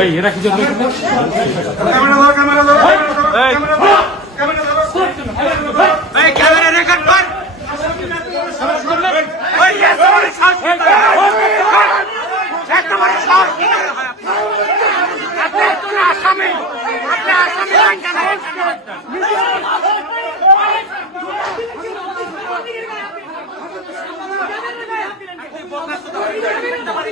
এই এরা কি জন্য ক্যামেরা ধরো ক্যামেরা ধরো ক্যামেরা ধরো ক্যামেরা ধরো। এই ক্যামেরা রেকর্ড কর। ওই সাহস আপনি তো আসামি। আপনি আসামি কেন ওই এত বড় সাহস হয় কি করে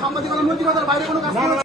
সাংবাদিকতার নৈতিকতার বাইরে কোনো কাজ